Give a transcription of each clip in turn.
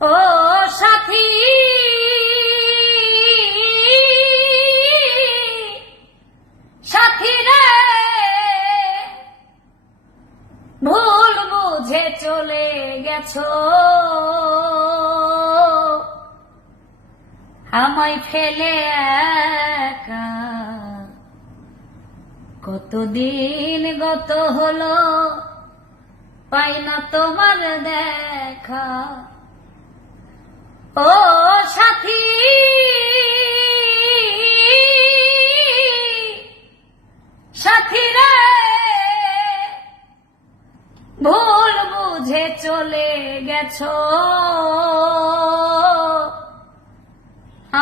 ও সাথী সাথী রে, ভুল বুঝে চলে গেছো, আমায় ফেলে একা। কতদিন গত হলো, পাই না তোমার দেখা। ও সাথী সাথী রে, ভুল বুঝে চলে গেছো,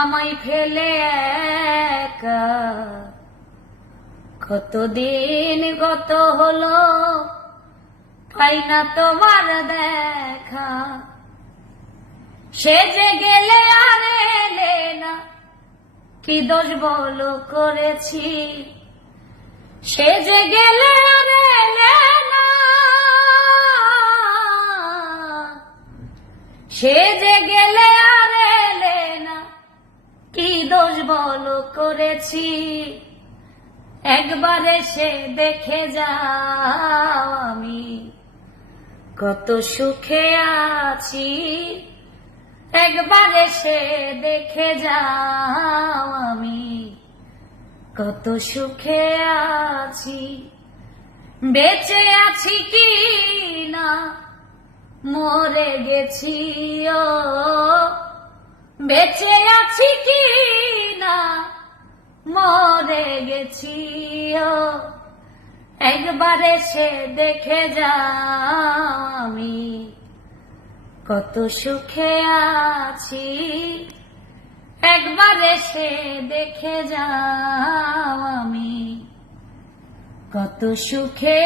আমায় ফেলে একা। কতদিন গত হলো, পাই না তোমার দেখা। সেজে গেলে আর এলে না, কি দোষ বলো করেছি। সেজে গেলে আর এলে না, সেজে গেলে আর এলে না, কি দোষ বলো করেছি। একবার এসে দেখে যাও, আমি কত সুখে আছি। একবার এসে দেখে যাও, আমি কত সুখে আছি। বেঁচে আছি কি না, মরে গেছি ও। বেঁচে আছি কি না, মরে গেছি ও। একবার এসে দেখে যাও, আমি কত সুখে আছি। একবার এসে দেখে যাও, আমি কত সুখে